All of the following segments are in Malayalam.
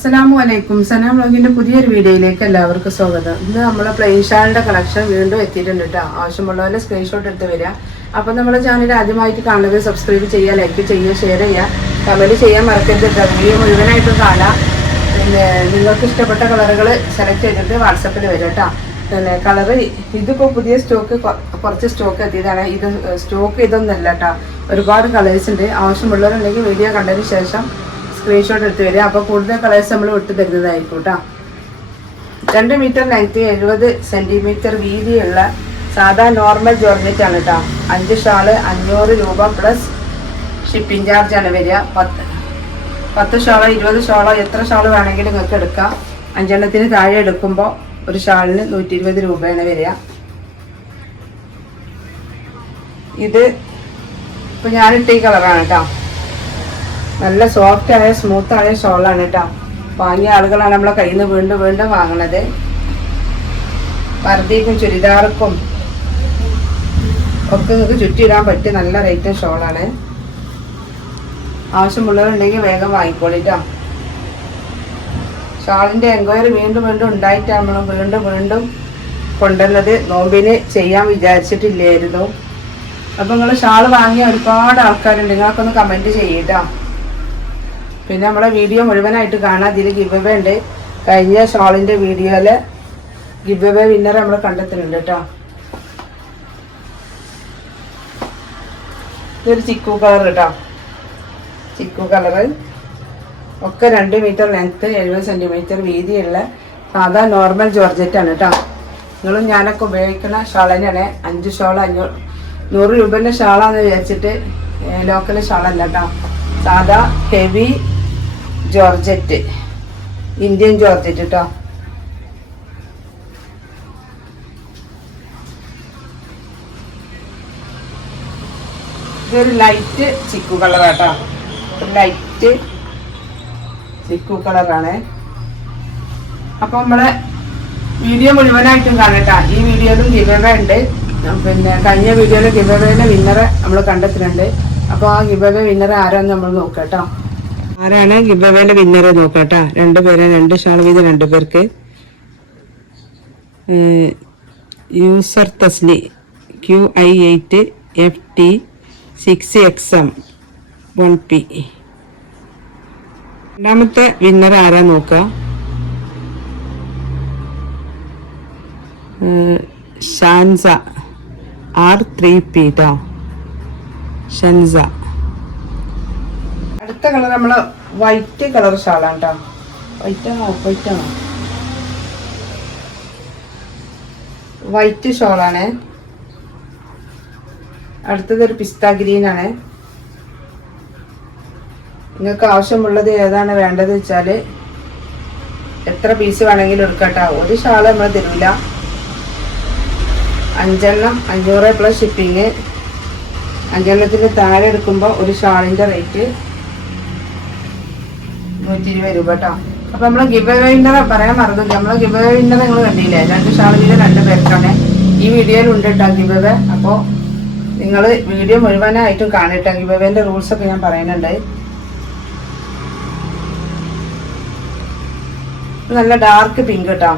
അസ്സലാമലൈക്കും. സനാം വ്ളോഗിന്റെ പുതിയൊരു വീഡിയോയിലേക്ക് എല്ലാവർക്കും സ്വാഗതം. ഇന്ന് നമ്മളെ പ്ലെയിൻ ഷാളിന്റെ കളക്ഷൻ വീണ്ടും എത്തിയിട്ടുണ്ട് കേട്ടോ. ആവശ്യമുള്ളവരെ സ്ക്രീൻഷോട്ട് എടുത്ത് വരിക. അപ്പോൾ നമ്മുടെ ചാനൽ ആദ്യമായിട്ട് കാണുന്നത് സബ്സ്ക്രൈബ് ചെയ്യുക, ലൈക്ക് ചെയ്യുക, ഷെയർ ചെയ്യുക, കമന്റ് ചെയ്യാൻ മറക്കരുത് കേട്ടോ. വീഡിയോ മുഴുവനായിട്ടും കാണാം. പിന്നെ നിങ്ങൾക്ക് ഇഷ്ടപ്പെട്ട കളറുകൾ സെലക്ട് ചെയ്തിട്ട് വാട്സപ്പിൽ വരും കേട്ടോ. പിന്നെ കളറ് ഇതിപ്പോൾ പുതിയ സ്റ്റോക്ക് കുറച്ച് സ്റ്റോക്ക് എത്തിയതാണ്. ഇത് സ്റ്റോക്ക് ഇതൊന്നല്ല കേട്ടോ. ഒരുപാട് കളേഴ്സ് ഉണ്ട്. ആവശ്യമുള്ളവരുണ്ടെങ്കിൽ വീഡിയോ കണ്ടതിന് ശേഷം സ്ക്രീൻഷോട്ട് എടുത്ത് വരിക. അപ്പോൾ കൂടുതൽ കളേഴ്സ് നമ്മൾ വിട്ട് തരുന്നതായിരിക്കും കേട്ടോ. 2 മീറ്റർ ലെങ്ത് 70 സെൻറ്റിമീറ്റർ വീതിയുള്ള സാധാ നോർമൽ ജോർജറ്റ് ആണ് കേട്ടോ. 5 ഷാള് 500 രൂപ പ്ലസ് ഷിപ്പിംഗ് ചാർജാണ് വരിക. 10 ഷാളോ 20 ഷാളോ എത്ര ഷാള് വേണമെങ്കിലും നിങ്ങൾക്ക് എടുക്കാം. 5 എണ്ണത്തിന് താഴെ എടുക്കുമ്പോൾ ഒരു ഷാളിന് 120 രൂപയാണ് വരിക. ഇത് ഇപ്പോൾ ഞാനിട്ട ഈ കളറാണ് കേട്ടോ. നല്ല സോഫ്റ്റ് ആയ സ്മൂത്ത് ആയ ഷോളാണ് കേട്ടോ. വാങ്ങിയ ആളുകളാണ് നമ്മളെ കയ്യിൽ നിന്ന് വീണ്ടും വീണ്ടും വാങ്ങണത്. പർദ്ദയ്ക്കും ചുരിദാർക്കും ഒക്കെ നിങ്ങൾക്ക് ചുറ്റിയിടാൻ പറ്റിയ നല്ല റേറ്റ് ഷോളാണ്. ആവശ്യമുള്ളവരുണ്ടെങ്കിൽ വേഗം വാങ്ങിക്കോളിട്ടോ. ഷാളിൻ്റെ എൻക്വയറി വീണ്ടും വീണ്ടും ഉണ്ടായിട്ടാണ് നമ്മൾ വീണ്ടും വീണ്ടും കൊണ്ടുവന്നത്. നോമ്പിന് ചെയ്യാൻ വിചാരിച്ചിട്ടില്ലായിരുന്നു. അപ്പം നിങ്ങൾ ഷാൾ വാങ്ങിയ ഒരുപാട് ആൾക്കാരുണ്ട്. നിങ്ങൾക്കൊന്ന് കമൻറ്റ് ചെയ്യട്ടോ. പിന്നെ നമ്മളെ വീഡിയോ മുഴുവനായിട്ട് കാണാം. ഇതിൽ ഗിവ് അവേ ഉണ്ട്. കഴിഞ്ഞ ഷോളിൻ്റെ വീഡിയോയിൽ ഗിവ് അവേ വിന്നർ നമ്മൾ കണ്ടെത്തുന്നുണ്ട് കേട്ടോ. ഇതൊരു ചിക്കു കളർ കേട്ടോ. ചിക്കു കളറ് ഒക്കെ 2 മീറ്റർ ലെങ്ത്ത് 70 സെൻറ്റിമീറ്റർ വീതിയുള്ള സാധാ നോർമൽ ജോർജറ്റാണ് കേട്ടോ. നിങ്ങളും ഞാനൊക്കെ ഉപയോഗിക്കുന്ന ഷാൾ തന്നെയാണ്. 5 ഷാൾ 100 രൂപേൻ്റെ ഷാളാന്ന് വിചാരിച്ചിട്ട് ലോക്കൽ ഷാളല്ല കേട്ടോ. സാധാ ഹെവി ജോർജറ്റ്, ഇന്ത്യൻ ജോർജറ്റ് കേട്ടോ. ഇതൊരു ലൈറ്റ് ചിക്കു കളറാട്ടോ. ലൈറ്റ് ചിക്കു കളറാണ്. അപ്പോൾ നമ്മളെ വീഡിയോ മുഴുവനായിട്ടും കാണട്ടാ. ഈ വീഡിയോയിലും ഗിവ് അവേ ഉണ്ട്. പിന്നെ കഴിഞ്ഞ വീഡിയോയിൽ ഗിവ് അവേയിലെ വിന്നറെ നമ്മൾ കണ്ടെത്തുന്നുണ്ട്. അപ്പോൾ ആ ഗിവ് അവേ വിന്നറെ ആരാന്ന് നമ്മൾ നോക്കാം. ആരാണ് ഗിവ് അവേയിലെ വിന്നറെ നോക്കാം. 2 പേരെ 2 ഷാൾ വീതം 2 പേർക്ക്. User തസ്ലി QI8FT6XM 1P. രണ്ടാമത്തെ വിന്നർ ആരാ നോക്കാം. ഷാൻസ R3P ട്ടോ. ഷൻസ. അടുത്ത കളർ നമ്മളെ വൈറ്റ് കളർ ഷാളാണ് കേട്ടോ. വൈറ്റാണോ ഓഫ് വൈറ്റാണോ? വൈറ്റ് ഷോളാണ്. അടുത്തതൊരു പിസ്ത ഗ്രീനാണ്. നിങ്ങൾക്ക് ആവശ്യമുള്ളത് ഏതാണ് വേണ്ടത് വെച്ചാൽ എത്ര പീസ് വേണമെങ്കിലും എടുക്കട്ടോ. ഒരു ഷാള് നമ്മൾ തരില്ല. 5 എണ്ണം 500 പ്ലസ് ഷിപ്പിങ്. 5 എണ്ണത്തിന് താഴെ എടുക്കുമ്പോൾ ഒരു ഷാളിൻ്റെ റേറ്റ് 120 രൂപ കേട്ടോ. അപ്പോൾ നമ്മൾ ഗിവ് അവേ വിന്നറെ പറയാൻ മറന്നില്ല. നമ്മൾ ഗിവ് അവേ വിന്നറെ നിങ്ങൾ കണ്ടില്ലേ? 2 ഷാൾ വീതം 2 പേർക്കാണ് ഈ വീഡിയോയിൽ ഉണ്ട് കേട്ടോ ഗിവ് അവേ. അപ്പോൾ നിങ്ങൾ വീഡിയോ മുഴുവനായിട്ടും കാണട്ടോ. ഗിവ് അവേൻ്റെ റൂൾസൊക്കെ ഞാൻ പറയുന്നുണ്ട്. നല്ല ഡാർക്ക് പിങ്ക് കേട്ടോ.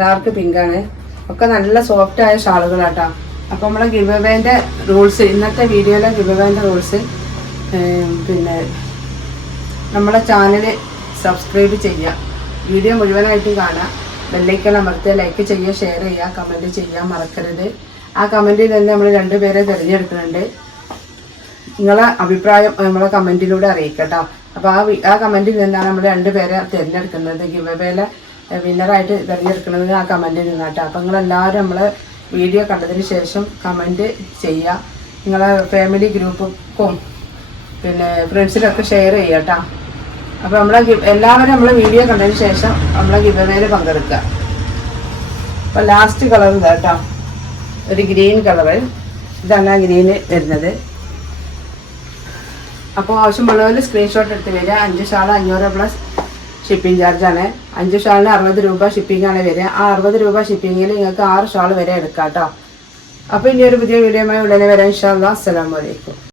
ഡാർക്ക് പിങ്കാണ്. ഒക്കെ നല്ല സോഫ്റ്റ് ആയ ഷാളുകളാട്ടോ. അപ്പോൾ നമ്മളെ ഗിവ് അവേൻ്റെ റൂൾസ്, ഇന്നത്തെ വീഡിയോയിലെ ഗിവ് അവേൻ്റെ റൂൾസ്, പിന്നെ നമ്മളെ ചാനൽ സബ്സ്ക്രൈബ് ചെയ്യുക, വീഡിയോ മുഴുവനായിട്ട് കാണാം, ബെല്ലൈക്കൺ അമർത്തുക, ലൈക്ക് ചെയ്യുക, ഷെയർ ചെയ്യുക, കമൻറ്റ് ചെയ്യാൻ മറക്കരുത്. ആ കമൻറ്റിൽ തന്നെ നമ്മൾ 2 പേരെ തിരഞ്ഞെടുക്കുന്നുണ്ട്. നിങ്ങളെ അഭിപ്രായം നമ്മളെ കമൻറ്റിലൂടെ അറിയിക്കട്ടോ. അപ്പോൾ ആ കമൻറ്റിൽ നിന്നാണ് നമ്മൾ 2 പേരെ തിരഞ്ഞെടുക്കുന്നത്. ഗിവ് അവേയിലെ വിന്നറായിട്ട് തിരഞ്ഞെടുക്കുന്നത് ആ കമൻറ്റിൽ നിന്നാട്ടോ. അപ്പോൾ നിങ്ങളെല്ലാവരും നമ്മളെ വീഡിയോ കണ്ടതിന് ശേഷം കമൻറ്റ് ചെയ്യുക. നിങ്ങളെ ഫാമിലി ഗ്രൂപ്പും പിന്നെ ഫ്രണ്ട്സിലൊക്കെ ഷെയർ ചെയ്യുക കേട്ടോ. അപ്പോൾ എല്ലാവരും നമ്മളെ വീഡിയോ കണ്ടതിന് ശേഷം നമ്മളെ ഗിവ് അവേയിൽ പങ്കെടുക്കുക. അപ്പോൾ ലാസ്റ്റ് കളർ ഇതാ കേട്ടോ. ഒരു ഗ്രീൻ കളറ്. ഇതാണ് ആ ഗ്രീന് വരുന്നത്. അപ്പോൾ ആവശ്യമുള്ളവർ സ്ക്രീൻഷോട്ട് എടുത്ത് വരിക. 5 ഷാൾ 500 പ്ലസ് ഷിപ്പിംഗ് ചാർജാണ്. 5 ഷാളിന് 60 രൂപ ഷിപ്പിംഗാണ് വരിക. ആ 60 രൂപ ഷിപ്പിങ്ങിൽ നിങ്ങൾക്ക് 6 ഷാൾ വരെ എടുക്കാം കേട്ടോ. അപ്പോൾ ഇനി ഒരു പുതിയ വീഡിയോയുമായി ഉടനെ വരാം ഇൻഷാ അല്ലാഹ്. അസ്സലാമു അലൈക്കും.